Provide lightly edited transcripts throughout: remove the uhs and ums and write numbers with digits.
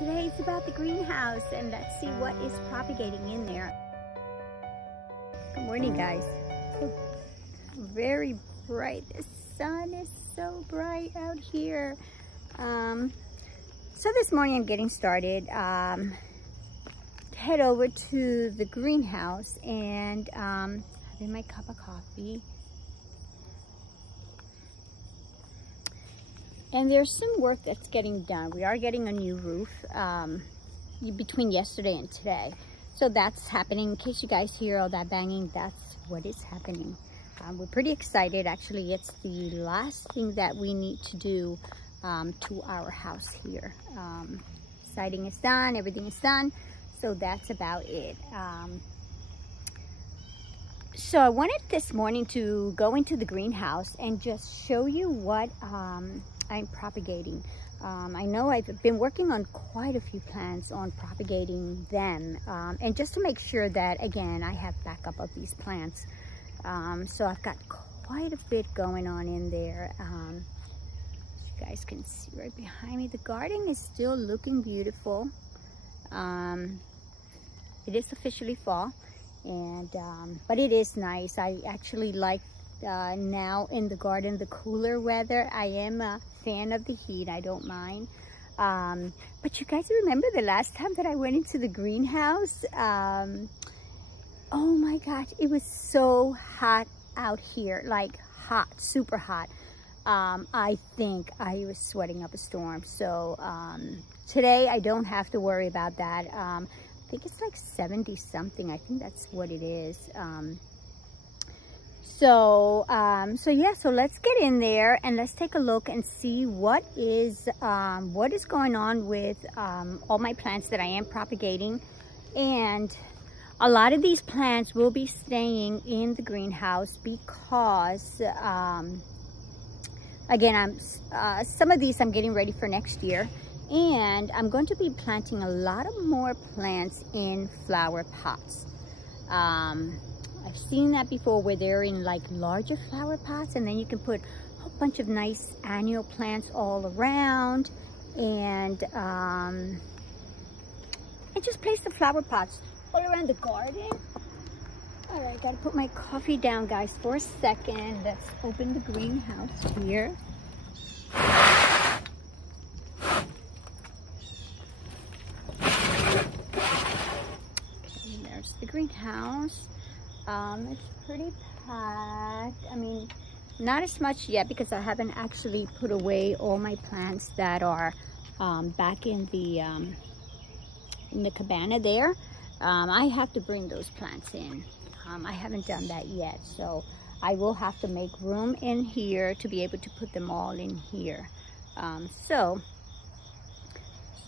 today it's about the greenhouse, and let's see what is propagating in there. Good morning, guys. So very bright. The sun is so bright out here. So this morning I'm getting started. Head over to the greenhouse and having my cup of coffee. And there's some work that's getting done. We are getting a new roof between yesterday and today. So that's happening. In case you guys hear all that banging, that's what is happening. We're pretty excited. Actually, it's the last thing that we need to do to our house here. Siding is done, everything is done. So that's about it. So I wanted this morning to go into the greenhouse and just show you what I'm propagating. I know I've been working on quite a few plants on propagating them, and just to make sure that, again, I have backup of these plants. So I've got quite a bit going on in there. As you guys can see right behind me, the garden is still looking beautiful. It is officially fall, and but it is nice. I actually like now in the garden the cooler weather. I am a fan of the heat. I don't mind. But you guys remember the last time that I went into the greenhouse? Oh my gosh, it was so hot out here, like hot, super hot. I think I was sweating up a storm. So today I don't have to worry about that. I think it's like 70 something. I think that's what it is. So yeah, so let's get in there and let's take a look and see what is going on with all my plants that I am propagating. And a lot of these plants will be staying in the greenhouse because again, some of these I'm getting ready for next year, and I'm going to be planting a lot of more plants in flower pots. I've seen that before where they're in like larger flower pots, and then you can put a whole bunch of nice annual plants all around, and just place the flower pots all around the garden. All right, gotta put my coffee down, guys, for a second. Let's open the greenhouse here. Okay, there's the greenhouse. It's pretty packed. I mean, not as much yet because I haven't actually put away all my plants that are back in the cabana there. I have to bring those plants in. I haven't done that yet, so I will have to make room in here to be able to put them all in here. So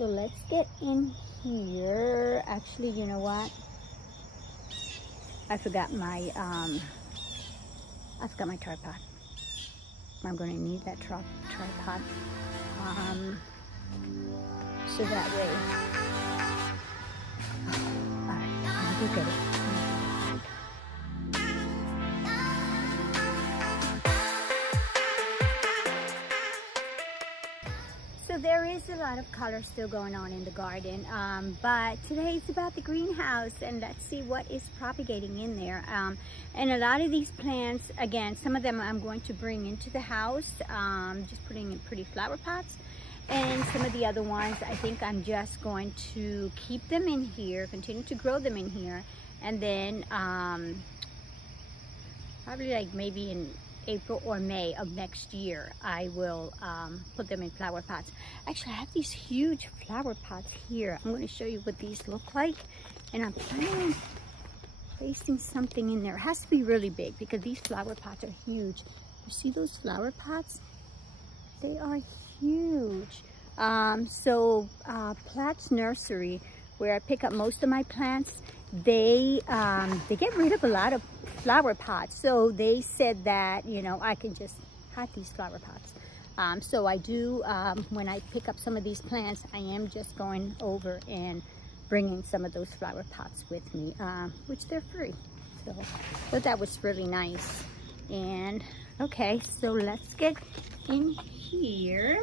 let's get in here. Actually, you know what? I forgot my tripod. I'm going to need that tripod. So that way. All right, let me go get it. So there is a lot of color still going on in the garden, but today it's about the greenhouse, and let's see what is propagating in there. And a lot of these plants, again, some of them I'm going to bring into the house, just putting in pretty flower pots, and some of the other ones I think I'm just going to keep them in here, continue to grow them in here, and then probably like maybe in April or May of next year, I will put them in flower pots. Actually, I have these huge flower pots here. I'm going to show you what these look like, and I'm planning on placing something in there. It has to be really big because these flower pots are huge. You see those flower pots? They are huge. Platt's Nursery, where I pick up most of my plants, they get rid of a lot of flower pots. So they said that, you know, I can just have these flower pots. So I do, when I pick up some of these plants, I am just going over and bringing some of those flower pots with me, which they're free. So but that was really nice. And okay, so let's get in here.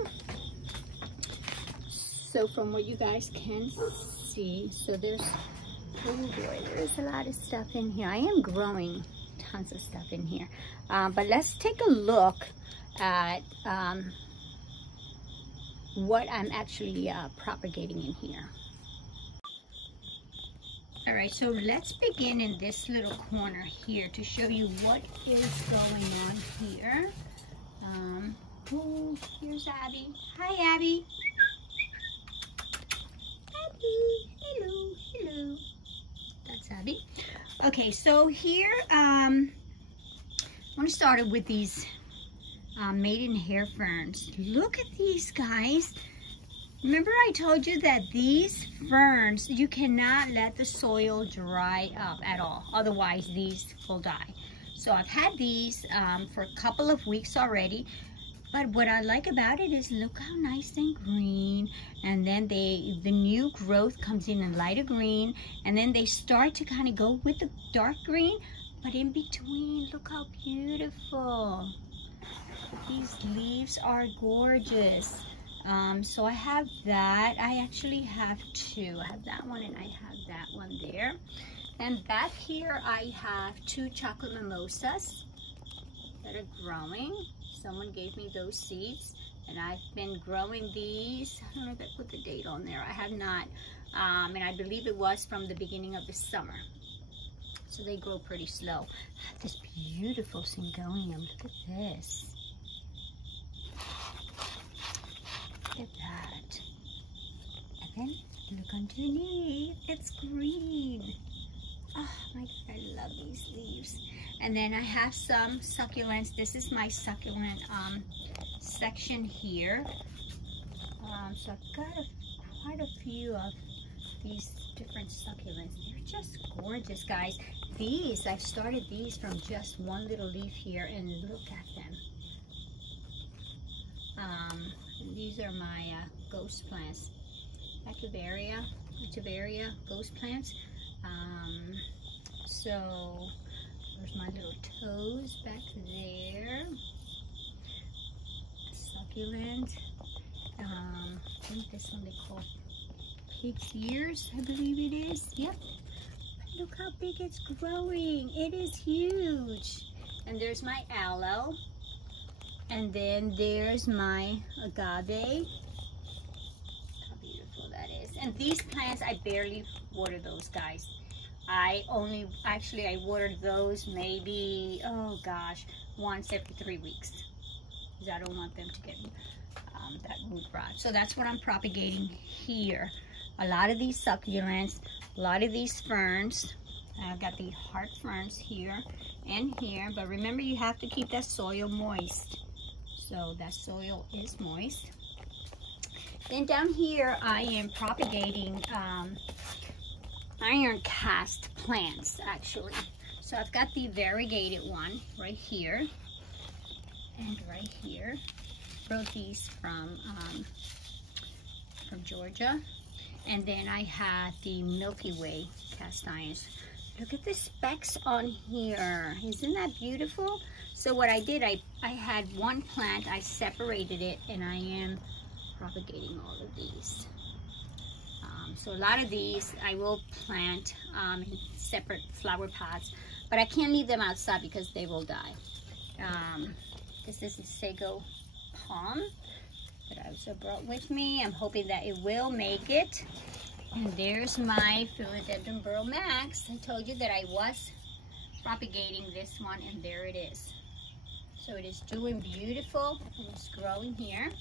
So from what you guys can see, so there's, oh boy, there's a lot of stuff in here. I am growing tons of stuff in here. But let's take a look at what I'm actually propagating in here. All right, so let's begin in this little corner here to show you what is going on here. Oh, here's Abby. Hi, Abby. Abby, hello, hello. That's Abby. Okay, so here, I want to start with these maidenhair ferns. Look at these guys. Remember I told you that these ferns, you cannot let the soil dry up at all. Otherwise, these will die. So I've had these for a couple of weeks already. But what I like about it is look how nice and green. And then the new growth comes in a lighter green. And then they start to kind of go with the dark green. But in between, look how beautiful. These leaves are gorgeous. So I have that. I actually have two. I have that one and I have that one there. And back here I have two chocolate mimosas that are growing. Someone gave me those seeds and I've been growing these. I don't know if I put the date on there. I have not. And I believe it was from the beginning of the summer. So they grow pretty slow. I have this beautiful syngonium. Look at this. Look at that. And then look underneath. It's green. Oh my God, I love these leaves. And then I have some succulents. This is my succulent section here. So I've got quite a few of these different succulents. They're just gorgeous, guys. These, I've started these from just one little leaf here, and look at them. These are my ghost plants. Echeveria ghost plants. So there's my little toes back there. Succulent. I think this one they call pig's ears, I believe it is. Yep. But look how big it's growing. It is huge. And there's my aloe. And then there's my agave. How beautiful that is. And these plants, I barely water those, guys. I water those maybe, oh gosh, once every 3 weeks. Because I don't want them to get that root rot. So that's what I'm propagating here. A lot of these succulents, a lot of these ferns. I've got the heart ferns here and here. But remember, you have to keep that soil moist. So that soil is moist. Then down here, I am propagating iron cast plants, actually. So I've got the variegated one right here and right here. Brought these from Georgia. And then I had the Milky Way cast irons. Look at the specks on here. Isn't that beautiful? So what I did, I had one plant, I separated it, and I am propagating all of these. So a lot of these I will plant in separate flower pots, but I can't leave them outside because they will die. This is a sago palm that I also brought with me. I'm hoping that it will make it. And there's my Philodendron Burl Max. I told you that I was propagating this one, and there it is. So it is doing beautiful, and it's growing here.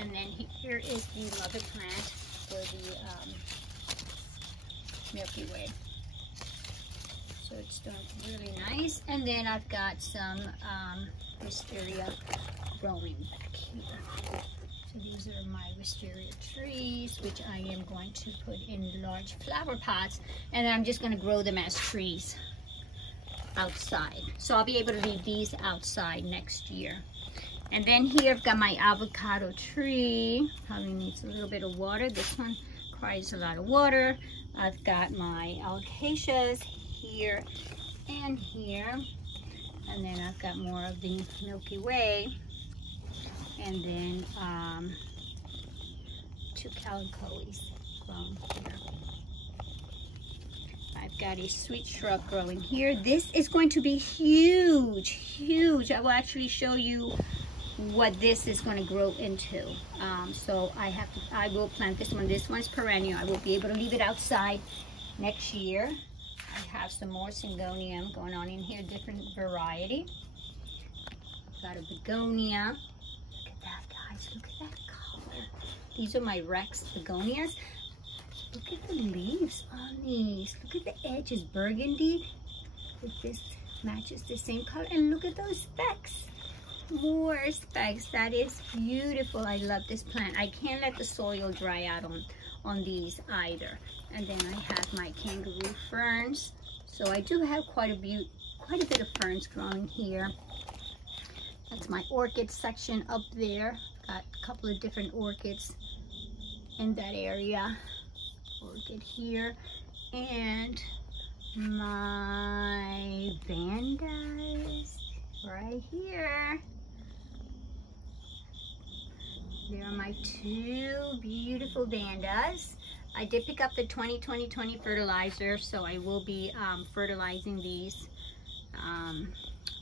And then here is the mother plant for the Milky Way. So it's doing really nice. And then I've got some wisteria growing back here. So these are my wisteria trees, which I am going to put in large flower pots, and then I'm just going to grow them as trees outside. So I'll be able to leave these outside next year. And then here I've got my avocado tree. Probably needs a little bit of water. This one requires a lot of water. I've got my alocasias here and here. And then I've got more of the Milky Way. And then two calicoes growing here. I've got a sweet shrub growing here. This is going to be huge, huge. I will actually show you what this is going to grow into. So I will plant this one. This one's perennial. I will be able to leave it outside next year. I have some more syngonium going on in here, different variety. I've got a begonia. Look at that, guys. Look at that color. These are my Rex begonias. Look at the leaves on these. Look at the edges, burgundy. This matches the same color. And look at those specks. More specks. That is beautiful. I love this plant. I can't let the soil dry out on these either. And then I have my kangaroo ferns. So I do have quite a bit of ferns growing here. That's my orchid section up there. Got a couple of different orchids in that area. Orchid here. And my vandas right here. There are my two beautiful vandas. I did pick up the 20-20-20 fertilizer, so I will be fertilizing these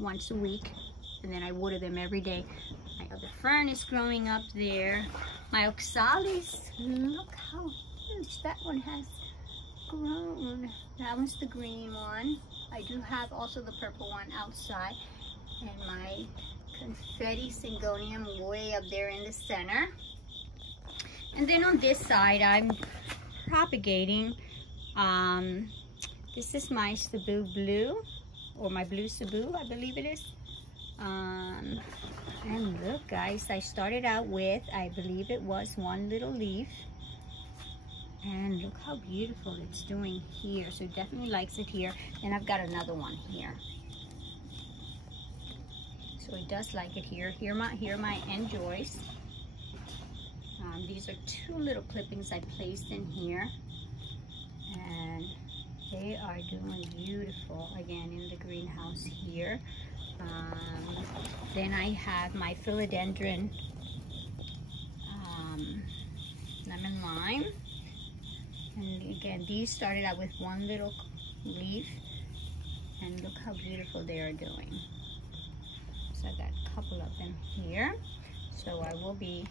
once a week, and then I water them every day. My other fern is growing up there. My oxalis, look how huge that one has grown. That one's the green one. I do have also the purple one outside, and my confetti syngonium way up there in the center. And then on this side, I'm propagating. This is my Cebu blue, or my blue Cebu, I believe it is. And look, guys, I started out with, I believe it was one little leaf. And look how beautiful it's doing here. So it definitely likes it here. And I've got another one here. So it does like it here. Here are my enjoys. These are two little clippings I placed in here. And they are doing beautiful again in the greenhouse here. Then I have my philodendron lemon lime. And again, these started out with one little leaf. And look how beautiful they are doing. So I got a couple of them here. So I will be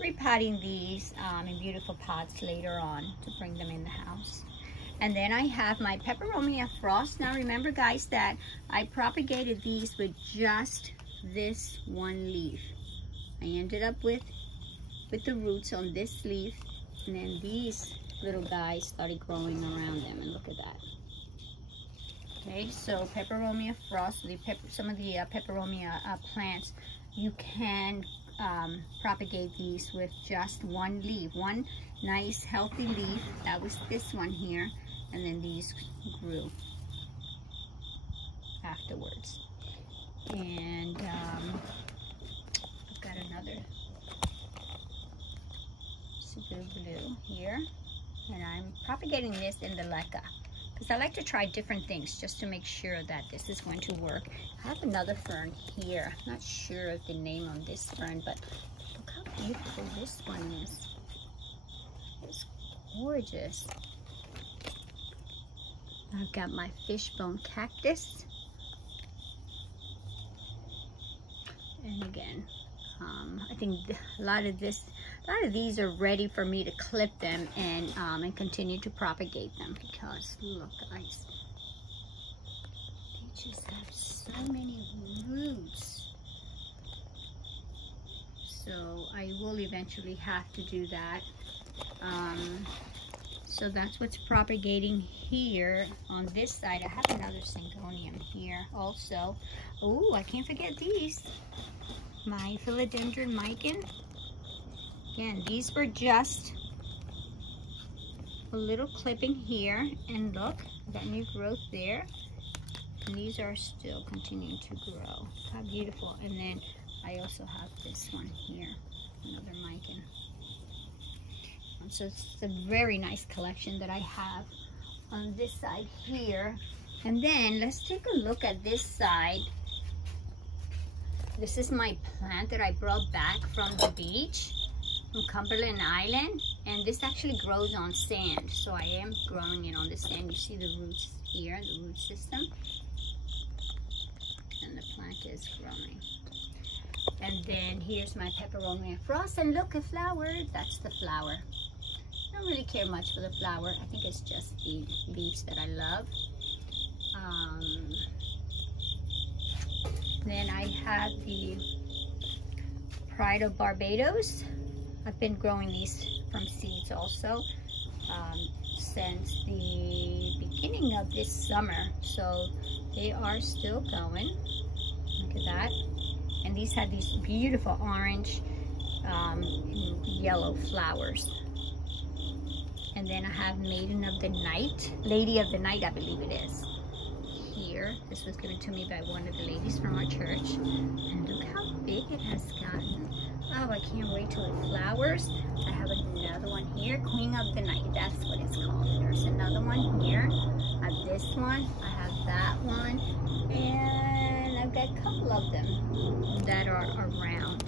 repotting these in beautiful pots later on to bring them in the house. And then I have my peperomia frost. Now remember, guys, that I propagated these with just this one leaf. I ended up with the roots on this leaf, and then these little guys started growing around them, and look at that. Okay, so peperomia frost, some of the peperomia plants, you can propagate these with just one leaf, one nice healthy leaf. That was this one here, and then these grew afterwards. And I've got another Cebu blue here, and I'm propagating this in the leca because I like to try different things just to make sure that this is going to work. I have another fern here. I'm not sure of the name on this fern, but look how beautiful this one is. It's gorgeous. I've got my fishbone cactus. And again, I think a lot of these are ready for me to clip them and continue to propagate them, because look, guys, they just have so many roots. So I will eventually have to do that. So that's what's propagating here. On this side, I have another syngonium here also. Oh, I can't forget these. My philodendron mican. Again, these were just a little clipping here, and look, that new growth there. And these are still continuing to grow. How beautiful. And then I also have this one here, another mican. So it's a very nice collection that I have on this side here. And then let's take a look at this side. This is my plant that I brought back from the beach. from Cumberland Island, and this actually grows on sand, so I am growing it on the sand. You see the roots here, the root system, and the plant is growing. And then here's my peperomia frost, and look, a flower. That's the flower. I don't really care much for the flower. I think it's just the leaves that I love. Then I have the Pride of Barbados. I've been growing these from seeds also since the beginning of this summer. So they are still going. Look at that. And these have these beautiful orange and yellow flowers. And then I have Maiden of the Night, Lady of the Night, I believe it is. Here, this was given to me by one of the ladies from our church. And look how big it has gotten. Oh, I can't wait till it flowers. I have another one here, Queen of the Night, that's what it's called. There's another one here. I have this one, I have that one, and I've got a couple of them that are around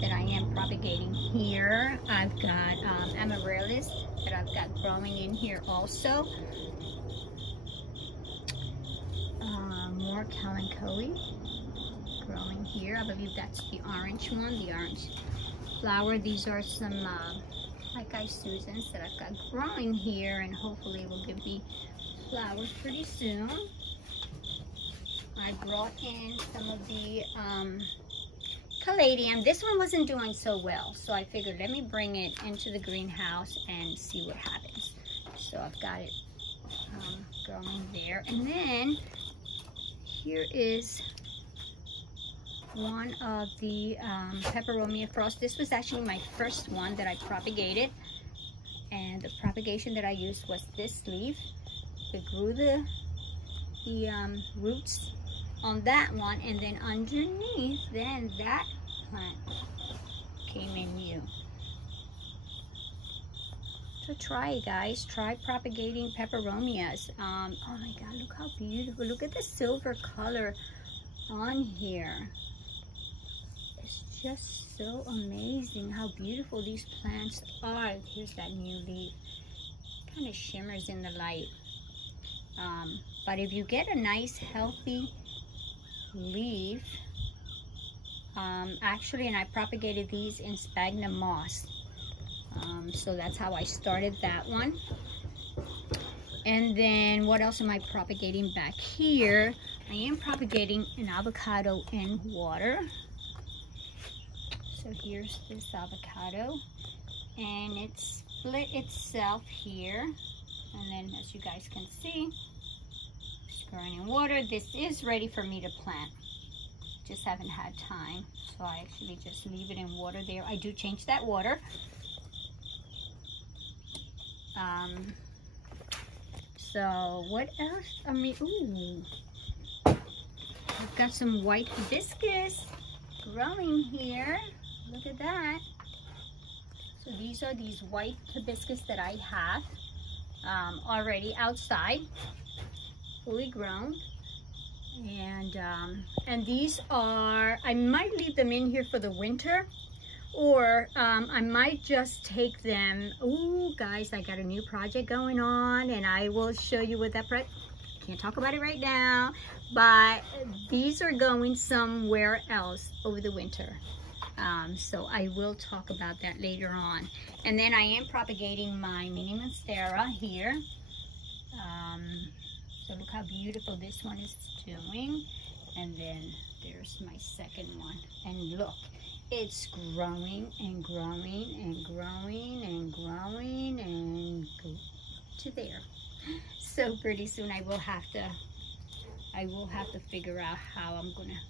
that I am propagating here. I've got amaryllis that I've got growing in here also. More kalanchoe growing here. I believe that's the orange one, the orange flower. These are some like Susans that I've got growing here, and hopefully will give me flowers pretty soon. I brought in some of the caladium. This one wasn't doing so well, so I figured let me bring it into the greenhouse and see what happens. So I've got it growing there. And then here is one of the peperomia frost. This was actually my first one that I propagated, and the propagation that I used was this leaf. It grew the roots on that one, and then underneath, then that plant came in new. So try it, guys. Try propagating peperomias. Oh my God, look how beautiful. Look at the silver color on here. It's just so amazing how beautiful these plants are. Here's that new leaf. Kind of shimmers in the light. But if you get a nice healthy leaf, actually, and I propagated these in sphagnum moss. So that's how I started that one. And then what else am I propagating back here? I am propagating an avocado in water. So here's this avocado, and it split itself here. And then as you guys can see, it's growing in water. This is ready for me to plant. Just haven't had time. So I actually just leave it in water there. I do change that water. So what else? I mean, ooh, I've got some white hibiscus growing here. Look at that. So these are these white hibiscus that I have already outside, fully grown. And these are, I might leave them in here for the winter, or I might just take them. Ooh, guys, I got a new project going on, and I will show you what that project, can't talk about it right now, but these are going somewhere else over the winter. So I will talk about that later on. And then I am propagating my mini monstera here. So look how beautiful this one is doing. And then there's my second one. And look, it's growing and growing and growing and growing and go to there. So pretty soon I will have to figure out how I'm gonna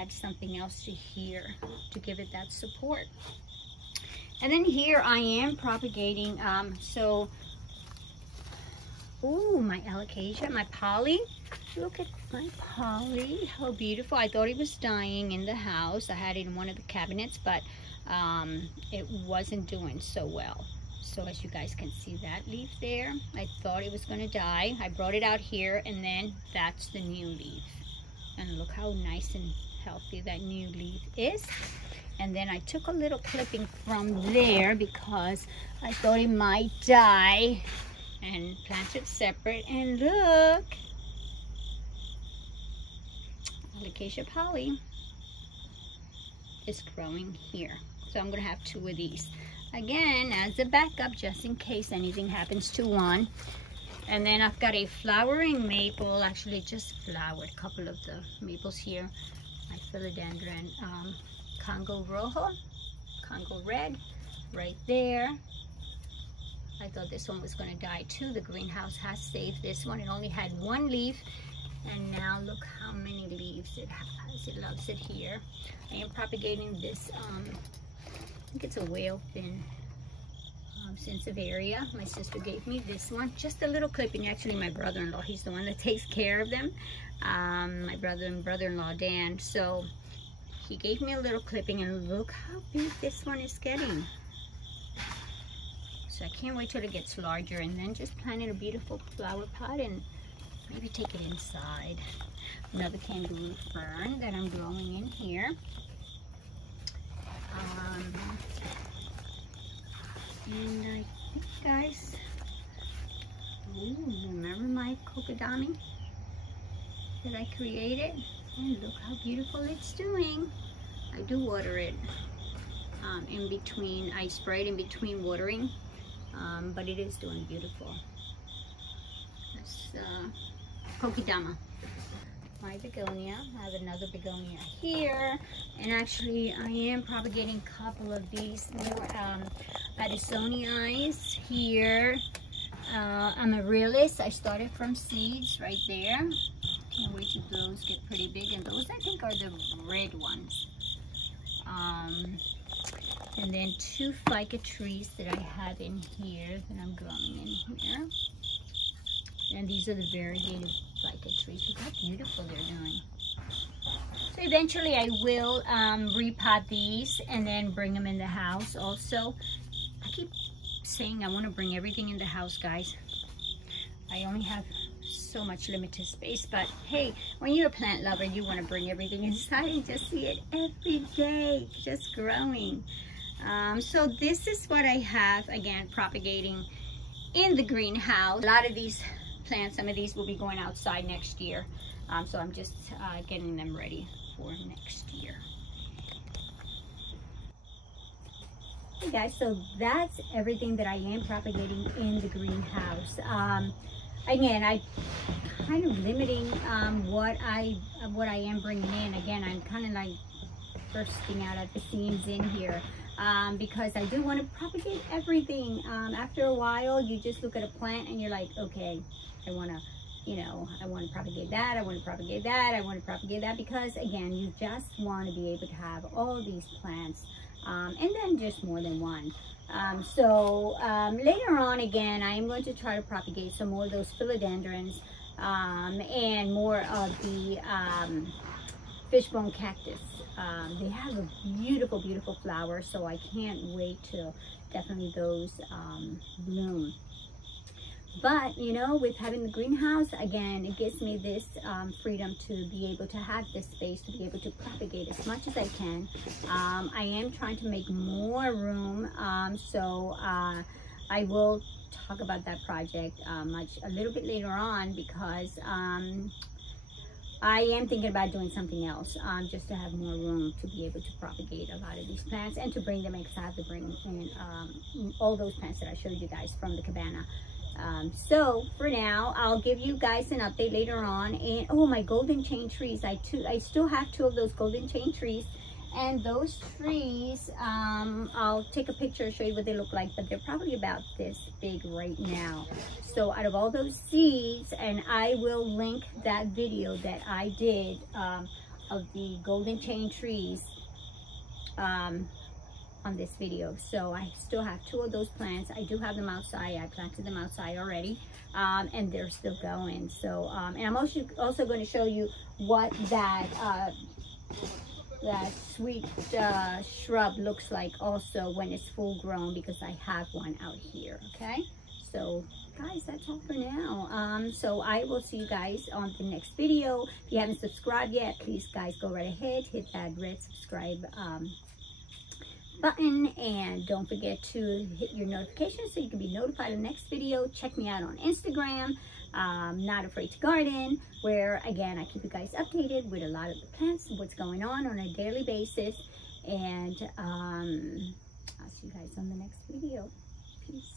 add something else to here to give it that support. And then here I am propagating ooh, my alocasia, my poly. Look at my poly, how beautiful. I thought it was dying in the house. I had it in one of the cabinets, but it wasn't doing so well. So as you guys can see that leaf there, I thought it was gonna die. I brought it out here, and then that's the new leaf. And look how nice and healthy that new leaf is. And then I took a little clipping from there because I thought it might die, and planted separate. And look, Alocasia poly is growing here. So I'm gonna have 2 of these. Again, as a backup, just in case anything happens to one. And then I've got a flowering maple, actually just flowered, a couple of the maples here. My philodendron, Congo Rojo, Congo Red, right there. I thought this one was gonna die too. The greenhouse has saved this one. It only had 1 leaf, and now look how many leaves it has. It loves it here. I am propagating this, I think it's a whale fin, Sansevieria. My sister gave me this one, just a little clipping. Actually, my brother-in-law, he's the one that takes care of them. My brother and brother-in-law, Dan. So he gave me a little clipping, and look how big this one is getting. So I can't wait till it gets larger, and then just plant in a beautiful flower pot and maybe take it inside. Another kangaroo fern that I'm growing in here. And I think, guys, remember my kokodami that I created? And look how beautiful it's doing. I do water it in between. I spray it in between watering, but it is doing beautiful. That's kokedama. My begonia. I have another begonia here, and actually I am propagating a couple of these more Addisonii here. Amaryllis. I started from seeds right there. Can't wait till those get pretty big, and those I think are the red ones. And then 2 ficus trees that I have in here that I'm growing in here. And these are the variegated ficus trees. Look how beautiful they're doing. So eventually I will repot these and then bring them in the house also. I keep saying I want to bring everything in the house, guys. I only have so much limited space, but hey, when you're a plant lover, you want to bring everything inside and just see it every day, just growing. So this is what I have, again, propagating in the greenhouse. A lot of these plants, some of these will be going outside next year. So I'm just getting them ready for next year. Hey guys, so that's everything that I am propagating in the greenhouse. Again, I kind of limiting what I am bringing in. Again, I'm kind of like bursting out at the seams in here. Because I do want to propagate everything. After a while, you just look at a plant and you're like, okay, I want to, you know, I want to propagate that, I want to propagate that, I want to propagate that, because again, you just want to be able to have all these plants, and then just more than one. Later on, again, I am going to try to propagate some more of those philodendrons, and more of the fishbone cactus. They have a beautiful, beautiful flower, so I can't wait till definitely those bloom. But, you know, with having the greenhouse, again, it gives me this freedom to be able to have this space, to be able to propagate as much as I can. I am trying to make more room, so I will talk about that project a little bit later on, because I am thinking about doing something else, just to have more room to be able to propagate a lot of these plants and to bring them in, because I have to bring in all those plants that I showed you guys from the cabana. So for now, I'll give you guys an update later on. And oh, my golden chain trees, I still have 2 of those golden chain trees, and those trees, I'll take a picture and show you what they look like, but they're probably about this big right now. So out of all those seeds, and I will link that video that I did of the golden chain trees on this video. So I still have 2 of those plants. I do have them outside. I planted them outside already, and they're still going. So and I'm also going to show you what that sweet shrub looks like also when it's full grown, because I have one out here. Okay, So guys, that's all for now. So I will see you guys on the next video. If you haven't subscribed yet, please guys go right ahead, hit that red subscribe button, and don't forget to hit your notifications so you can be notified of the next video. Check me out on Instagram, Not Afraid to Garden, where again I keep you guys updated with a lot of the plants, what's going on a daily basis. And I'll see you guys on the next video. Peace.